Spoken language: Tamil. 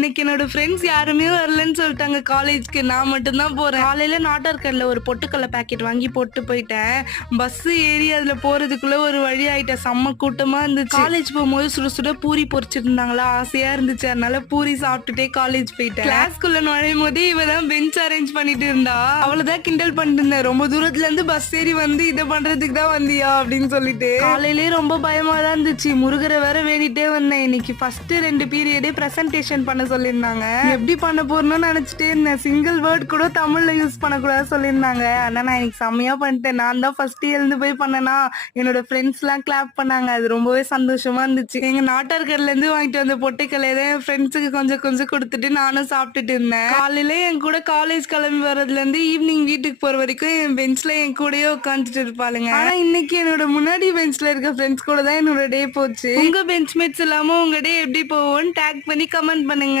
இன்னைக்கு என்னோட ஃப்ரெண்ட்ஸ் யாருமே வரலன்னு சொல்லிட்டாங்க காலேஜ்க்கு. நான் மட்டும் தான் போறேன். காலையில நாட்டார்கல்ல ஒரு பொட்டுக்கல்ல பாக்கெட் வாங்கி போட்டு போயிட்டேன். பஸ் ஏறி அதுல போறதுக்குள்ள ஒரு வழி ஆயிட்டேன். செம்ம கூட்டமா இருந்துச்சு. காலேஜ் போகும்போது சுட சுட பூரி பொரிச்சிருந்தாங்களா, ஆசையா இருந்துச்சு. அதனால பூரி சாப்பிட்டுட்டே காலேஜ் போயிட்டேன். கிளாஸ்க்குள்ள நுழையும் போதே இவதான் பெஞ்ச் அரேஞ்ச் பண்ணிட்டு இருந்தா. அவளதான் கிண்டல் பண்ணிட்டு இருந்தேன். ரொம்ப தூரத்துல இருந்து பஸ் ஏறி வந்து இதை பண்றதுக்கு தான் வந்தியா அப்படின்னு சொல்லிட்டு. காலையிலேயே ரொம்ப பயமா தான் இருந்துச்சு. முருகரை வேற வேண்டிட்டே வந்தேன். இன்னைக்கு ஃபர்ஸ்ட் 2 பீரியடே பிரசன்டேஷன் பண்ண சொல்லியிருந்தாங்க. எப்படி பண்ண போறேன்னு நினைச்சிட்டே இருந்தேன். சிங்கிள் வேர்ட் கூட தமிழ்ல யூஸ் பண்ணக்கூடாது சொல்லியிருந்தாங்க. ஆனா நான் இன்னைக்கு செம்மையா பண்ணிட்டேன். நான் தான் ஃபர்ஸ்ட் எழுந்து போய் பண்ணனா. என்னோட ஃப்ரெண்ட்ஸ் எல்லாம் கிளாப் பண்ணாங்க. அது ரொம்பவே சந்தோஷமா இருந்துச்சு. எங்க நாட்டார்கர்ல இருந்து வாங்கிட்டு வந்த பொட்டுக்கல்லையை தான் என் ஃப்ரெண்ட்ஸுக்கு கொஞ்சம் கொஞ்சம் கொடுத்துட்டு நானும் சாப்பிட்டுட்டு இருந்தேன். காலையில என் கூட காலேஜ் கிளம்பி வர்றதுல இருந்து ஈவினிங் வீட்டுக்கு போற வரைக்கும் என் பெஞ்ச்ல என் கூடயே உட்காந்துட்டு இருப்பாளுங்க. ஆனா இன்னைக்கு என்னோட முன்னாடி பெஞ்ச்ல இருக்க ஃப்ரெண்ட்ஸ் கூட தான் என்னோட டே போச்சு. உங்க பெஞ்ச்மேட்ஸ் இல்லாம உங்க டே எப்படி போவோம்னு டேக் பண்ணி கமெண்ட் பண்ணுங்க.